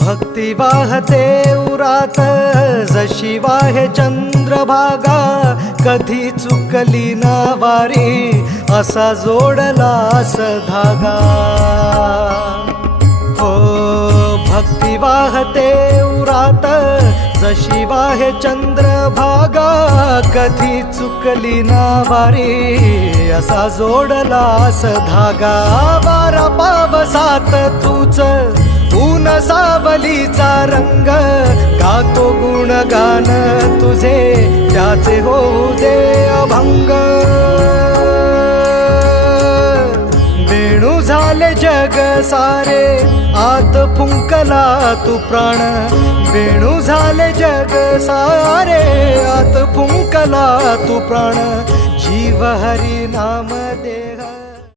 भक्ती वाहते उरात जशी वाहे चंद्रभागा, कधी चुकली ना वारी असा जोडलास धागा। हो भक्ती वाहते उरात जशी वाहे चंद्रभागा, कधी चुकली ना वारी असा जोडलास धागा। वारा पावसात तूच ऊन सावलीचा रंग, गातो गुणगान तुझे त्याचे होऊ दे अभंग। वेणू झाले जग सारे आत फुंकला तू प्राण, वेणू झाले जग सारे आत फुंकला तू प्राण। जीव हरी नाम दे